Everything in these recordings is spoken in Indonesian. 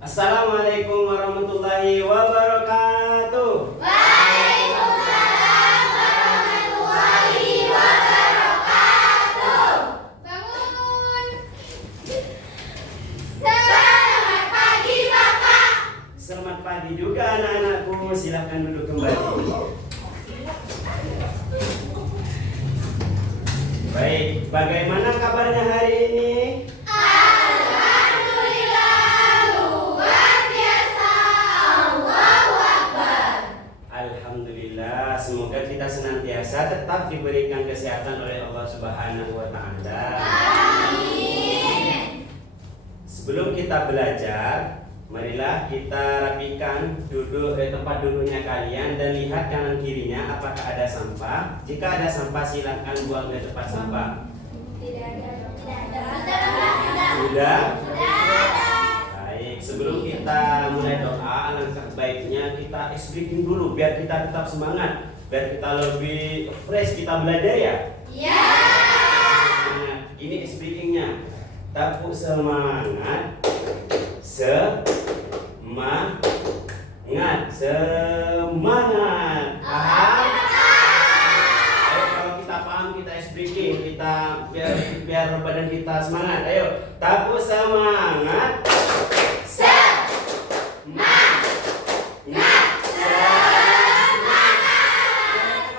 Assalamualaikum warahmatullahi wabarakatuh. Waalaikumsalam warahmatullahi wabarakatuh. Bangun. Selamat pagi, Bapak. Selamat pagi juga anak-anakku. Silahkan duduk kembali. Baik, bagaimana kabarnya hari ini? Alhamdulillah, luar biasa. Allahu Akbar. Alhamdulillah, semoga kita senantiasa tetap diberikan kesehatan oleh Allah Subhanahu wa taala. Amin. Sebelum kita belajar, marilah kita rapikan tempat duduknya kalian dan lihat kanan kirinya apakah ada sampah. Jika ada sampah silakan buang ke tempat sampah. Tidak ada. Sudah? Baik, sebelum kita mulai doa, alangkah baiknya kita ice breaking dulu biar kita tetap semangat, biar kita lebih fresh kita belajar ya. Ya. Semangat. Ini ice breakingnya. Tepuk semangat. Semangat. Paham? Ayo, kalau kita paham kita ice breaking, kita biar badan kita semangat. Ayo, tepuk semangat.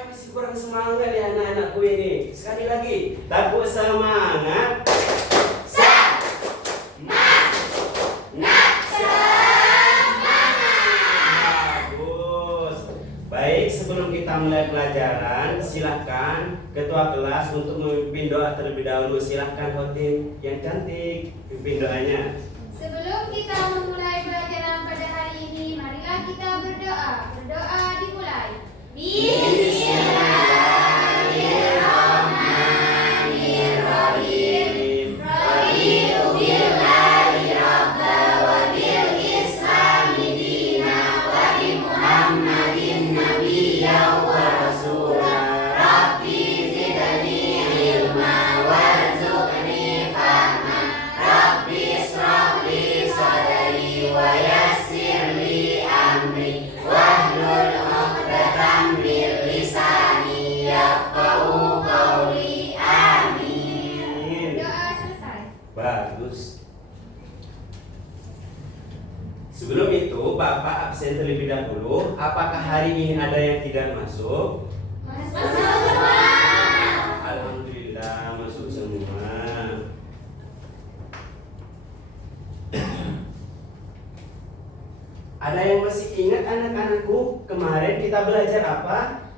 Masih kurang semangat ya anak-anakku ini. Sekali lagi, tepuk semangat. Bagus. Baik, sebelum kita mulai pelajaran, silahkan ketua kelas untuk memimpin doa terlebih dahulu. Silahkan Khotim yang cantik, pimpin doanya. Sebelum kita memulai pelajaran pada hari ini, marilah kita berdoa. Berdoa dimulai. Bismillahirrahmanirrahim. Raditu billahi rabba wa bil islami dina wa bi Muhammadin nabiyya wa rasula. Rabbi zidni ilma warzuqni fahma. Rabbi israh li sadri wa yassir li amri wahlul 'uqdatam min lisani yafqahu qawli. Amin. Doa selesai. Bagus. Sebelum itu, Bapak absen terlebih dahulu. Apakah hari ini ada yang tidak masuk? Masuk semua. Alhamdulillah, masuk semua. Ada yang masih ingat anak-anakku? Kemarin kita belajar apa?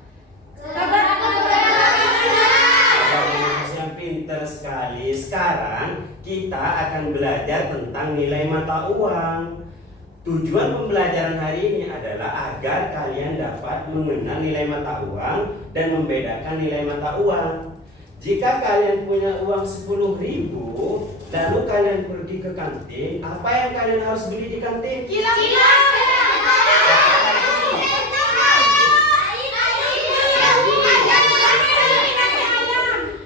Bagus, yang pintar sekali. Sekarang kita akan belajar tentang nilai mata uang. Tujuan pembelajaran hari ini adalah agar kalian dapat mengenal nilai mata uang dan membedakan nilai mata uang. Jika kalian punya uang 10.000, lalu kalian pergi ke kantin, apa yang kalian harus beli di kantin?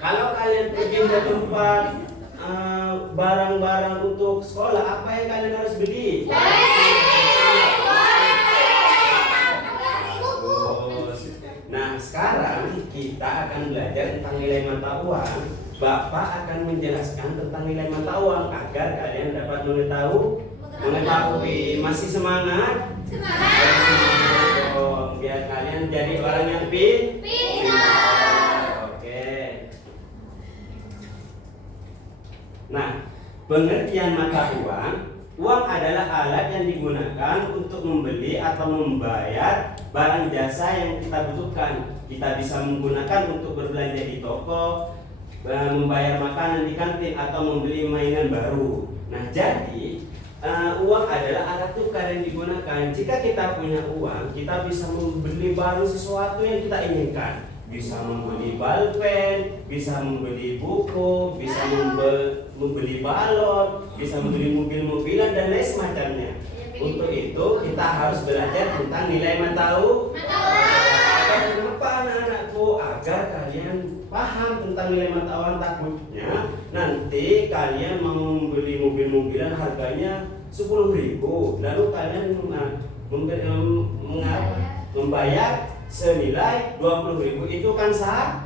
Kalau kalian pergi ke tempat barang-barang untuk sekolah, apa yang kalian harus beli? Bagus. Nah, sekarang kita akan belajar tentang nilai mata uang. Bapak akan menjelaskan tentang nilai mata uang agar kalian dapat mengetahui. Masih semangat? Semangat. Oh, biar kalian jadi orang yang pintar. Oke. Nah, pengertian mata uang. Uang adalah alat yang digunakan untuk membeli atau membayar barang jasa yang kita butuhkan. Kita bisa menggunakan untuk berbelanja di toko, membayar makanan di kantin, atau membeli mainan baru. Nah, jadi uang adalah alat tukar yang digunakan. Jika kita punya uang, kita bisa membeli barang sesuatu yang kita inginkan. Bisa membeli balpen, bisa membeli buku, bisa membeli balon, bisa membeli mobil-mobilan dan lain semacamnya. Untuk itu kita harus belajar tentang nilai mata uang. Kenapa anak-anakku? Agar kalian paham tentang nilai mata uang, takutnya nanti kalian mau membeli mobil-mobilan harganya 10.000. Lalu kalian membayar senilai 20.000, itu kan sah?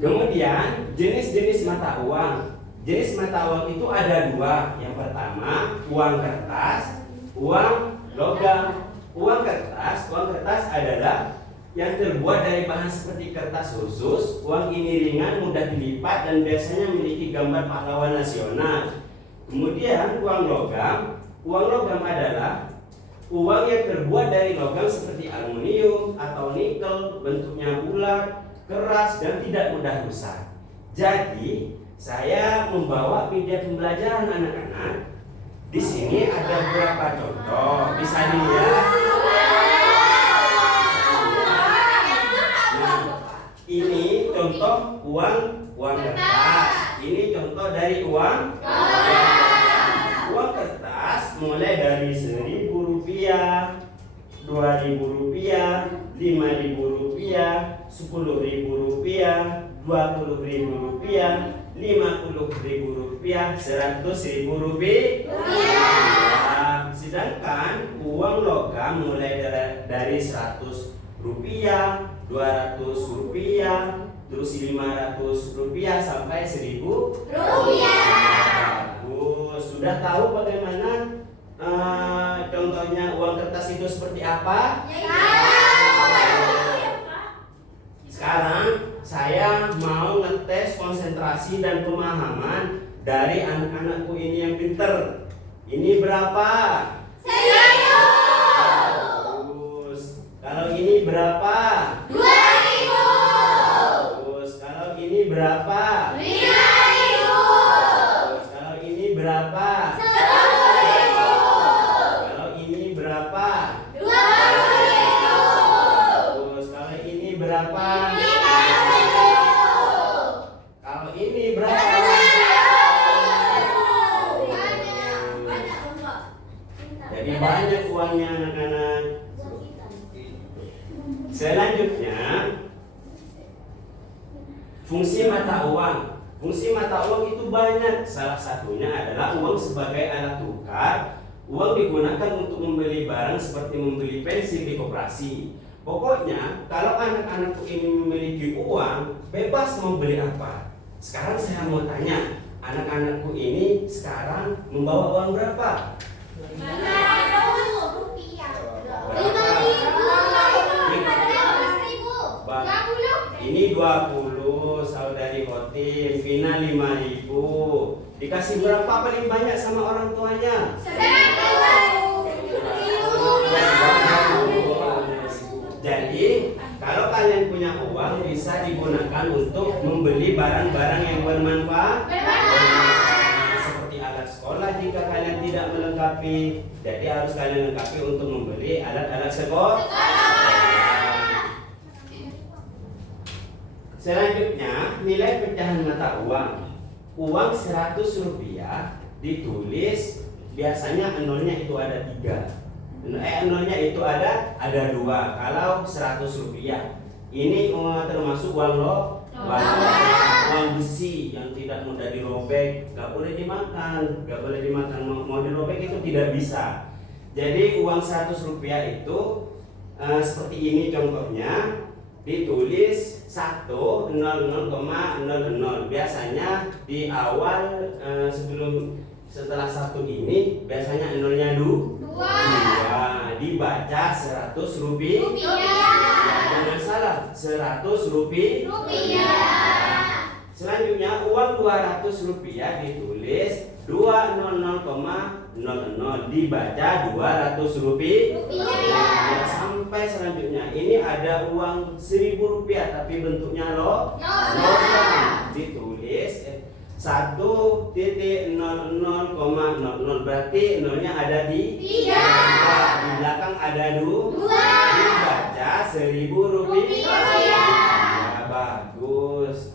Kemudian jenis-jenis mata uang. Jenis mata uang itu ada dua. Yang pertama uang kertas, uang logam. Uang kertas adalah yang terbuat dari bahan seperti kertas khusus. Uang ini ringan, mudah dilipat, dan biasanya memiliki gambar pahlawan nasional. Kemudian uang logam adalah uang yang terbuat dari logam seperti aluminium atau nikel, bentuknya bulat, keras, dan tidak mudah rusak. Jadi saya membawa media pembelajaran anak-anak. Di sini ada beberapa contoh, bisa dilihat. Ini contoh uang kertas. Ini contoh dari uang kertas, mulai dari 1.000 rupiah, 2.000 rupiah, 5.000 rupiah, 10.000 rupiah, 20.000 rupiah, 50.000 rupiah, 100.000 rupiah. Sedangkan uang logam mulai dari 100 rupiah, 200 rupiah, terus 500 rupiah sampai 1.000 rupiah. Sudah tahu bagaimana contohnya uang kertas itu seperti apa? Sekarang saya mau ngetes konsentrasi dan pemahaman dari anak-anakku ini yang pinter. Ini berapa? 100. Kalau ini berapa? 2.000. Terus kalau ini berapa? 5.000. Terus kalau ini berapa? 10.000. Kalau ini berapa? 20.000. Terus kalau ini berapa? 5.000. Kalau ini berapa? Jadi banyak uangnya anak-anak. Selanjutnya, fungsi mata uang. Fungsi mata uang itu banyak. Salah satunya adalah uang sebagai alat tukar. Uang digunakan untuk membeli barang seperti membeli pensil di koperasi. Pokoknya kalau anak-anakku ini memiliki uang, bebas mau beli apa. Sekarang saya mau tanya, anak-anakku ini sekarang membawa uang berapa? 5.000 rupiah. 5.000. Ini 20, saudari Khotim, Vina 5.000. Dikasih berapa paling banyak sama orang tuanya? 100.000. Jadi kalau kalian punya uang bisa digunakan untuk membeli barang-barang yang bermanfaat. Seperti alat sekolah jika kalian tidak melengkapi. Jadi harus kalian lengkapi untuk membeli alat-alat sekolah. Selanjutnya, nilai pecahan mata uang. Uang 100 rupiah ditulis, biasanya nolnya itu ada 3. Nolnya itu ada 2. Kalau 100 rupiah, ini termasuk uang besi yang tidak mudah dirobek, nggak boleh dimakan, mau dirobek itu tidak bisa. Jadi uang 100 rupiah itu seperti ini contohnya. Ditulis 100,00. Biasanya di awal setelah 1 ini biasanya nolnya 2. Dibaca 100 rupiah. Jangan salah, 100 rupiah. Selanjutnya uang 200 rupiah ditulis 200,00. Dibaca 200 rupiah. Sampai selanjutnya ini ada uang 1.000 rupiah tapi bentuknya logam. Ditulis 1.00,00, berarti nolnya ada di 3. Di belakang ada 2. Dibaca 1.000 rupiah. Bagus.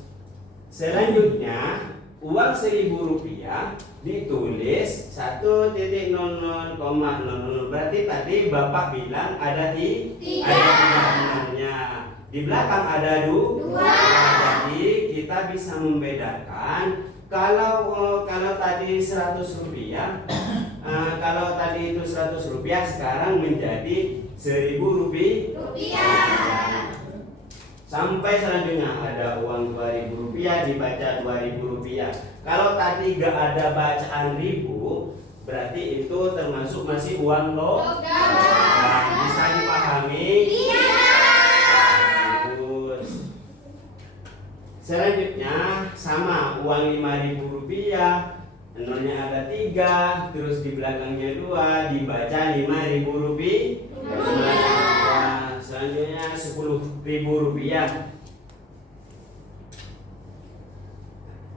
Selanjutnya uang 1.000 rupiah ditulis 1.00,00, berarti tadi Bapak bilang ada di 3 bilangnya. Di belakang ada 2. Jadi kita bisa membedakan kalau tadi 100 rupiah, kalau tadi itu 100 rupiah sekarang menjadi 1000 rupiah. Sampai selanjutnya ada uang 2000 rupiah dibaca 2000 rupiah. Kalau tadi gak ada bacaan ribu, berarti itu termasuk masih uang logam. Bisa dipahami? Iya. Bagus. Selanjutnya sama uang 5000 rupiah, nolnya ada 3, terus di belakangnya 2, dibaca 5000 rupiah. Selanjutnya 10.000 rupiah.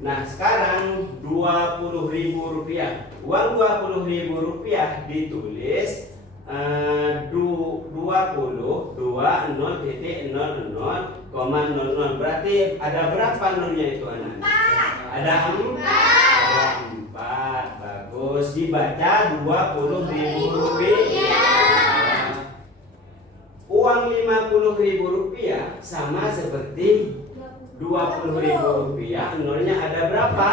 Nah sekarang 20.000 rupiah. Uang 20.000 rupiah ditulis 20.00,00. Berarti ada berapa nolnya itu anak? 4. Ada 4. Bagus. Dibaca 20.000 rupiah. Uang 50.000 rupiah sama seperti 20.000 rupiah. Nolnya ada berapa?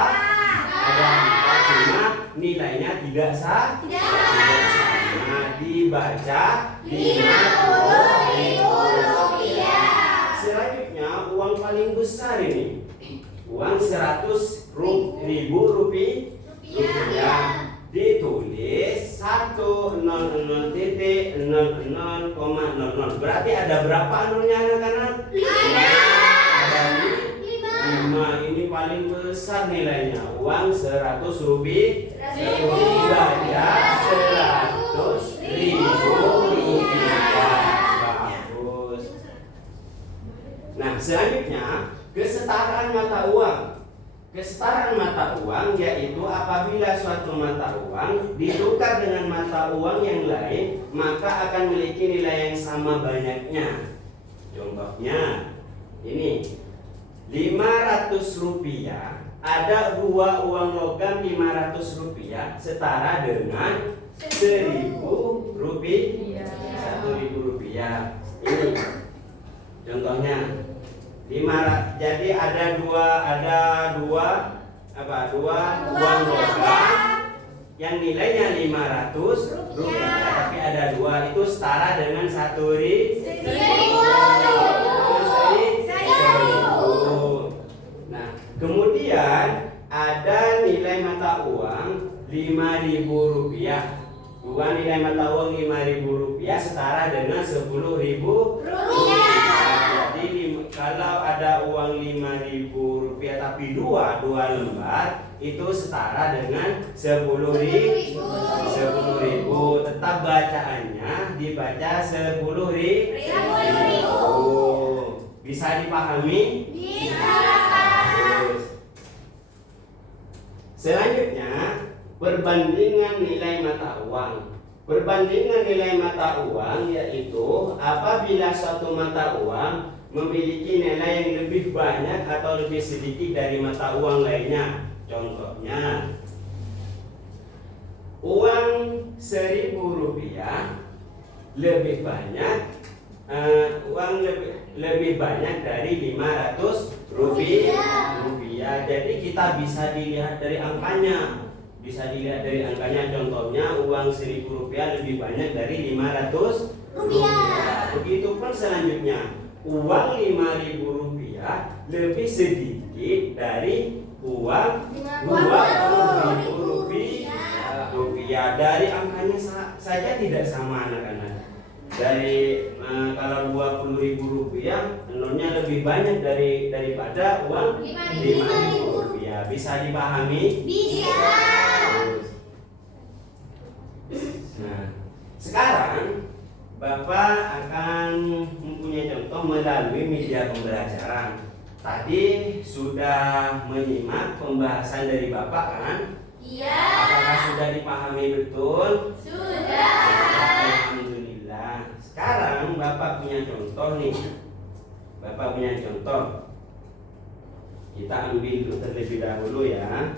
Ada 4. Cuma nilainya tidak sama. Dibaca 50.000 rupiah. Selanjutnya uang paling besar ini, uang 100.000 rupiah. Ditulis 100.00,00. Berarti ada berapa nolnya anak-anak? 5. Ini paling besar nilainya. Uang 100 rupiah. Dibaca 100.000 rupiah. Bagus. Nah selanjutnya kesetaraan mata uang. Kesetaraan mata uang yaitu apabila suatu mata uang ditukar dengan mata uang yang lain, maka akan memiliki nilai yang sama banyaknya. Contohnya ini 500 rupiah, ada 2 uang logam 500 rupiah setara dengan 1000 rupiah. 1000 rupiah. Ini contohnya. Jadi ada dua uang logam yang nilainya 500 rupiah, tapi ada 2 itu setara dengan 1.000. Nah kemudian ada nilai mata uang 5.000 rupiah. Nilai mata uang 5.000 rupiah setara dengan 10.000 rupiah. Kalau ada uang 5.000 rupiah tapi 2 lembar, itu setara dengan 10.000. Tetap bacaannya dibaca 10.000. Bisa dipahami? Bisa. Selanjutnya perbandingan nilai mata uang. Perbandingan nilai mata uang yaitu apabila suatu mata uang memiliki nilai yang lebih banyak atau lebih sedikit dari mata uang lainnya. Contohnya uang 1.000 rupiah lebih banyak, lebih banyak dari 500 rupiah. Jadi kita bisa dilihat dari angkanya. Contohnya uang 1.000 rupiah lebih banyak dari 500 rupiah. Begitupun selanjutnya uang 5.000 rupiah lebih sedikit dari uang 20.000 rupiah. Dari angkanya saja tidak sama anak-anak. Dari kalau 20.000 rupiah nolnya lebih banyak daripada uang 5.000 rupiah. Bisa dipahami? Bisa. Nah sekarang Bapak akan mempunyai contoh melalui media pembelajaran. Tadi sudah menyimak pembahasan dari Bapak kan? Iya. Apakah sudah dipahami betul? Sudah. Alhamdulillah. Sekarang Bapak punya contoh nih. Kita ambil terlebih dahulu ya.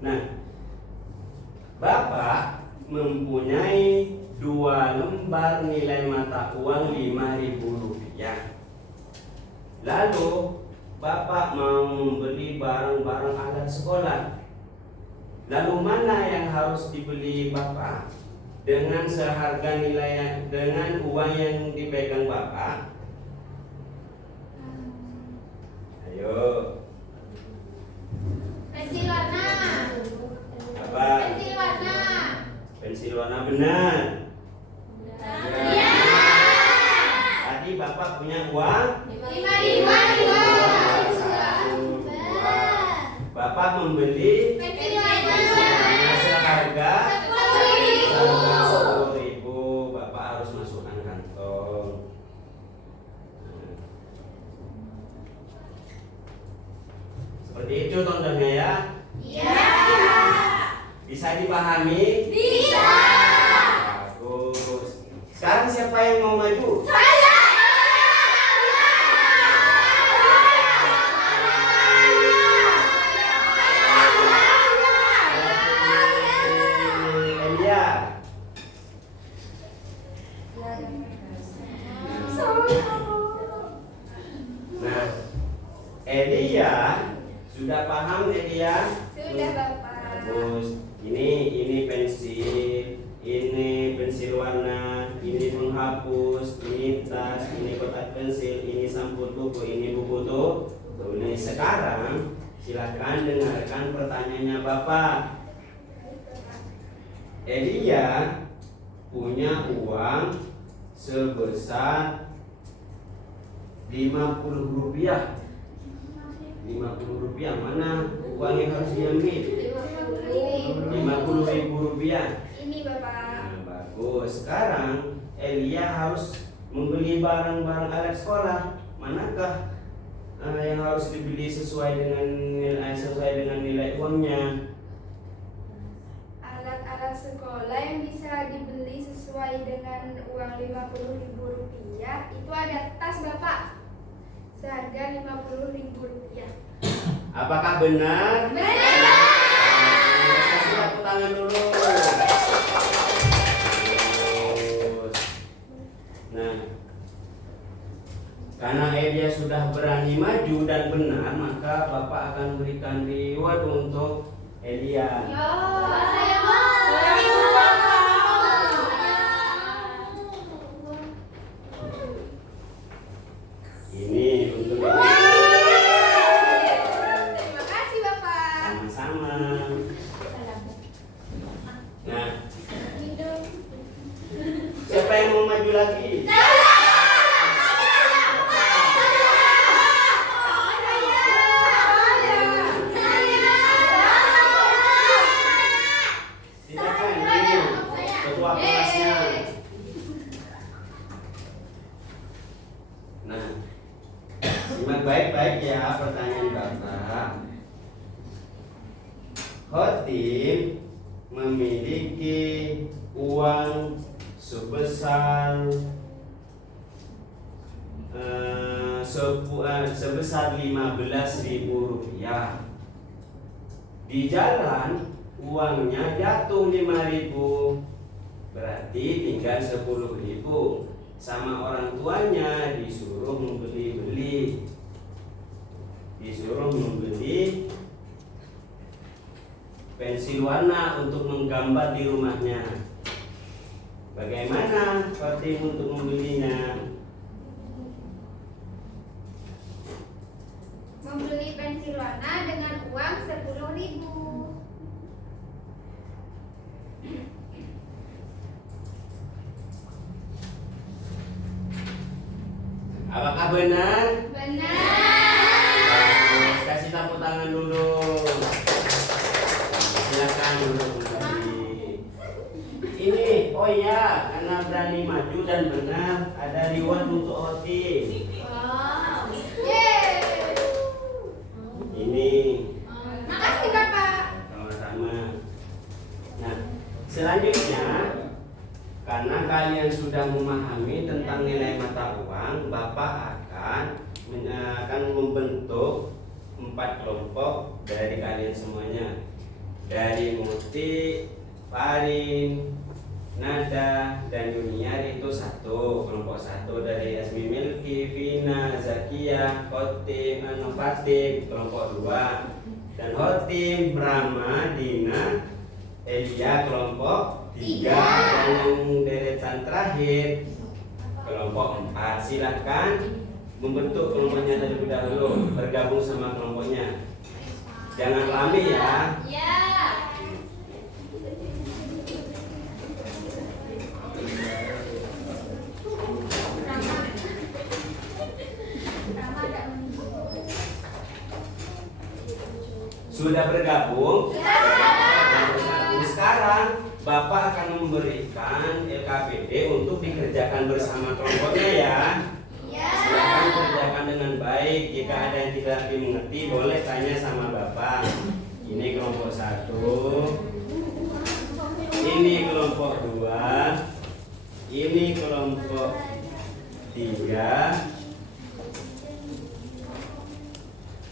Nah, mempunyai 2 lembar nilai mata uang Rp5.000. Lalu Bapak mau membeli barang-barang alat sekolah. Lalu mana yang harus dibeli Bapak? Dengan seharga nilai dengan uang yang dipegang Bapak? Ayo. Pensil warna. Apa? Pensil warna. Pensil warna benar. Iya. Tadi Bapak punya uang 5.000. Satu, dua. Bapak membeli Pensil warna. seharga 10.000. 10.000. Bapak harus masukkan kantong. Seperti itu contohnya ya. Iya. Bisa dipahami? Bisa. Bagus. Sekarang siapa yang mau maju? Saya. Elia. Nah, Elia sudah paham Elia? Sudah, Bapak. Bagus. Ini pensil, ini pensil warna, ini penghapus, ini tas, ini kotak pensil, ini sampul buku, ini buku tulis. Sekarang silakan dengarkan pertanyaannya Bapak. Elia punya uang sebesar Rp50. Rp50 mana uang yang harus diambil? Rp50.000. Ini, Bapak. Nah, bagus. Sekarang Elia harus membeli barang-barang alat sekolah. Manakah yang harus dibeli sesuai dengan nilai uangnya? Alat-alat sekolah yang bisa dibeli sesuai dengan uang Rp50.000 itu ada tas, Bapak, seharga Rp50.000. Apakah benar? Benar. Kasih tepuk tangan dulu. Bagus. Nah, karena Elia sudah berani maju dan benar, maka Bapak akan berikan reward untuk Elia. Yo, saya mau. Ini untuk Elia. Terima kasih, Bapak. Sama-sama. Nah, siapa yang mau maju lagi? Silakan ini ketua kelasnya. Nah, simak baik-baik ya pertanyaan Bapak. Khotim memiliki uang sebesar sebesar Rp15.000. Di jalan uangnya jatuh 5.000, berarti tinggal 10.000. Sama orang tuanya disuruh membeli pensil warna untuk menggambar di rumahnya. Bagaimana Khotim untuk membelinya? Membeli pensil warna dengan uang 10.000. Apakah benar? Benar. Bagus, kasih tepuk tangan dulu. Silakan duduk kembali. Ini, oh iya, karena berani maju dan benar, ada reward untuk Khotim. Wow. Yeay. Ini Makasih, Bapak. sama-sama. Nah, selanjutnya, karena kalian sudah memahami tentang nilai mata uang, Bapak akan membentuk 4 kelompok dari kalian semuanya. Dari Muti, Farin, Nada, dan Yuniar itu satu, kelompok satu. Dari Asmi Milki, Vina, Zakia, Khotim, Fatim, kelompok dua. Dan Khotim, Rama, Dina, Elia, kelompok tiga. Dan yang deretan terakhir kelompok 4. Silahkan membentuk kelompoknya terlebih dahulu, bergabung sama kelompoknya. Jangan rame ya. Ya. Sudah bergabung? Sudah. Sekarang Bapak akan memberikan LKPD untuk dikerjakan bersama kelompoknya ya. Ya. Silakan kerjakan dengan baik. Jika ada yang tidak dimengerti, boleh tanya sama Bapak. Ini kelompok 1, ini kelompok 2, ini kelompok 3,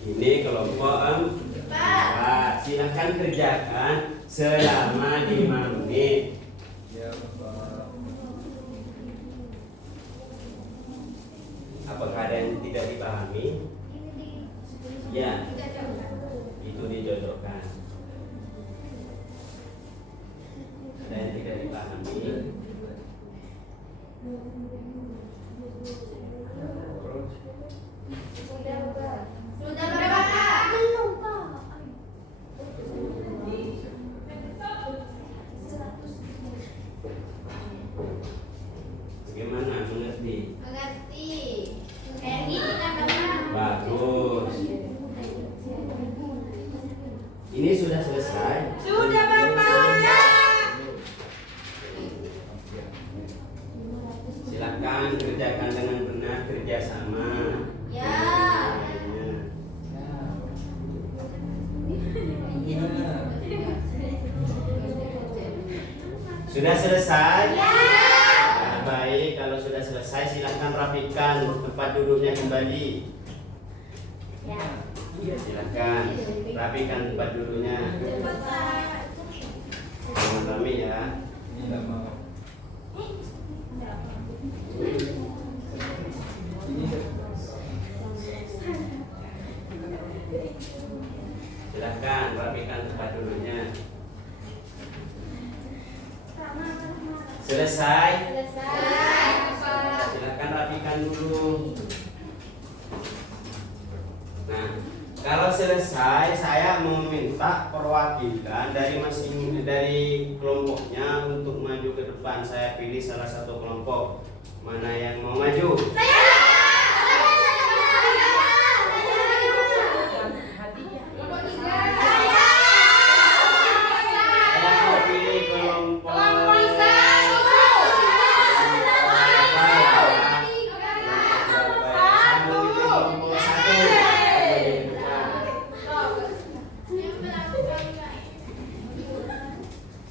ini kelompok 4. Silahkan kerjakan selama 5 menit. Apakah ada yang tidak dipahami? Ya, itu dijodohkan. Ada yang tidak dipahami? Sudah berapa? Belum, Pak. Bagaimana? Mengerti? Mengerti. Kayak gini kan Bapak? Bagus. Ini sudah selesai? Sudah Bapak. Silakan kerjakan dengan benar, kerjasama. Ya. Sudah selesai? Ya. Nah, baik, kalau sudah selesai silahkan rapikan tempat duduknya kembali. Ya. Ya, silahkan rapikan tempat duduknya. Jangan rame ya. Silahkan rapikan tempat duduknya. Selesai? Selesai, Bapak. Silahkan rapikan dulu. Nah, kalau selesai saya meminta perwakilan dari dari kelompoknya untuk maju ke depan. Saya pilih salah satu kelompok. Mana yang mau maju? Saya mau pilih kelompok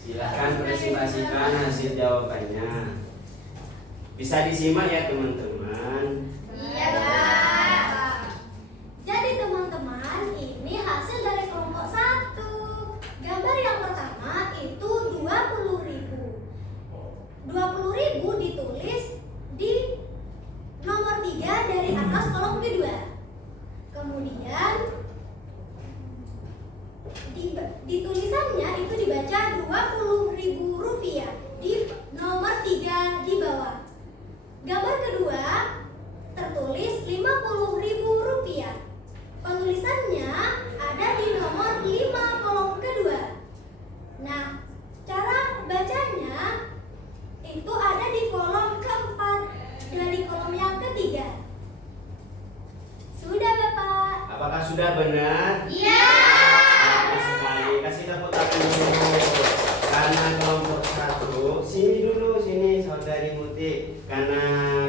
Silahkan presentasikan hasil jawabannya. Bisa disimak ya teman-teman. Iya, Pak. Jadi teman-teman, ini hasil dari kelompok 1. Gambar yang pertama itu 20.000. 20.000 ditulis di nomor 3 dari atas kolom kedua. Kemudian di tulisannya itu dibaca 20.000 rupiah di nomor 3 di bawah. Gambar kedua tertulis 50.000 rupiah. Penulisannya ada di nomor 5 kolom kedua. Nah, cara bacanya itu ada di kolom keempat dari kolom yang ketiga. Sudah, Bapak? Apakah sudah benar? Iya. Bagus sekali. Kasih tepuk tangan dulu. Karena kelompok 1, sini dulu, sini saudari Muti. Karena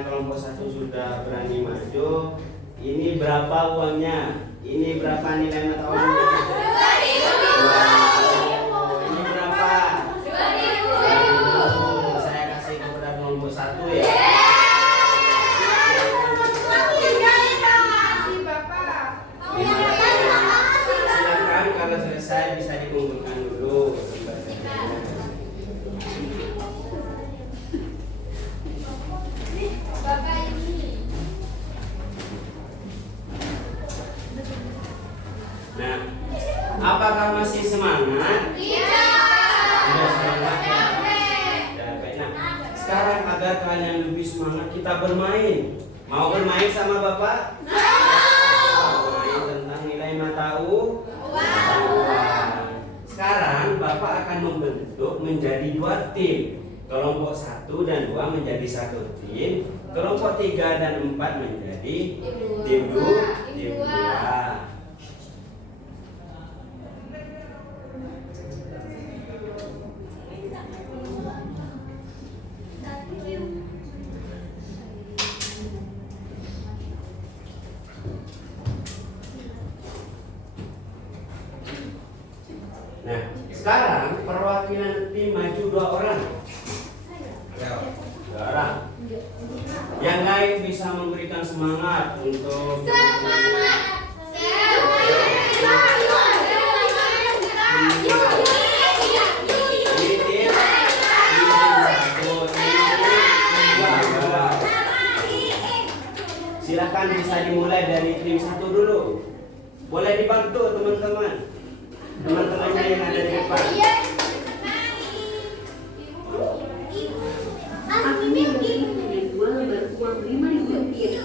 kelompok 1 sudah berani maju. Ini berapa uangnya? Ini berapa nilai mata uangnya? 2.000. Ini berapa? 2.000. Saya kasih kepada kelompok 1 ya. Silakan kalau selesai bisa dikumpulkan dulu. masih semangat? Iya. Sudah semangat ya? Capek. Nah, sekarang agar kalian lebih semangat kita bermain. Mau bermain sama Bapak? Bermain tentang nilai mata uang. Sekarang Bapak akan membentuk menjadi 2 tim. Kelompok 1 dan 2 menjadi 1 tim. Kelompok 3 dan 4 menjadi tim 2. Nah, sekarang perwakilan tim maju 2 orang. 2 orang. Yang lain bisa memberikan semangat untuk silakan bisa dimulai dari tim 1 dulu. Boleh dibantu teman-teman. Teman-temannya yang ada di depan. Aku memiliki dengan 2 lembar uang Rp5.000.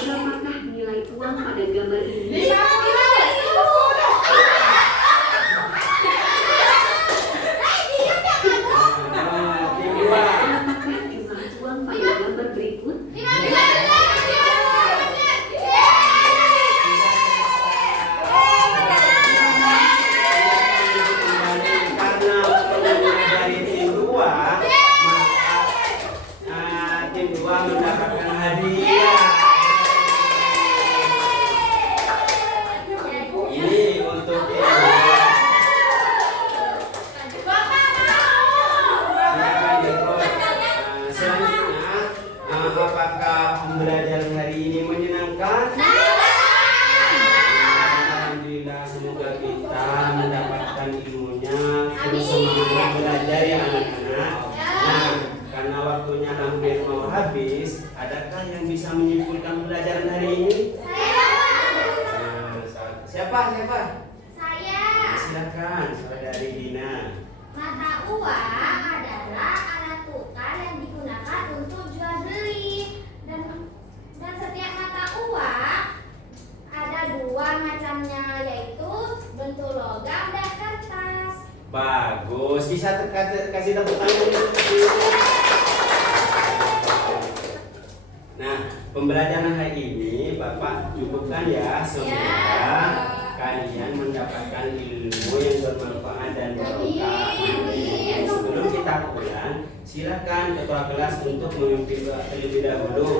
Berapakah nilai uang pada gambar ini? Tim 2. Berapakah jumlah uang pada gambar berikut? Karena mulai dari tim 2, maka tim 2 mendapatkan hadiah. Ini untuk tim 2. Silakan diikut. Selanjutnya, apakah pembelajaran hari ini menyenangkan? Alhamdulillah, semoga kita mendapatkan ilmunya. Terus semangat belajar ya anak-anak. Nah, karena waktunya hampir mau habis, adakah yang bisa menyimpulkan pelajaran hari ini? Nah, siapa? Saya. Silakan, saudari Dina. Mata uang adalah alat tukar yang digunakan untuk jual beli dan setiap mata uang ada 2 macamnya, yaitu bentuk logam dan kertas. Bagus, bisa kasih tepuk tangan dulu. Nah, pembelajaran hari ini Bapak cukupkan ya. Semoga kalian mendapatkan ilmu yang bermanfaat dan barokah. Sebelum kita pulang, silakan ketua kelas untuk memimpin doa terlebih dahulu.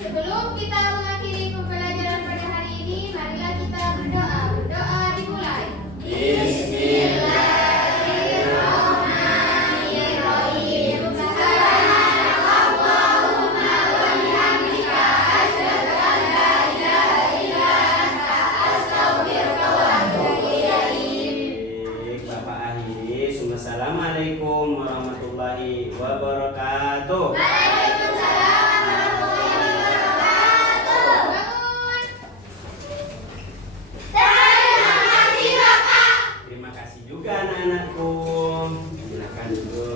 Sebelum kita mengakhiri pembelajaran pada hari ini, marilah kita berdoa. Berdoa dimulai. Bismillahirrahmanirrahim. Subhanakallahumma wa bihamdika asyhadu an la ilaha illa anta astaghfiruka wa atubu ilaik. Baik, Bapak akhiri. Assalamualaikum warahmatullahi wabarakatuh. Waalaikumsalam warahmatullahi wabarakatuh. Bangun. Terima kasih Bapak. Terima kasih juga anak-anakku. Silakan duduk.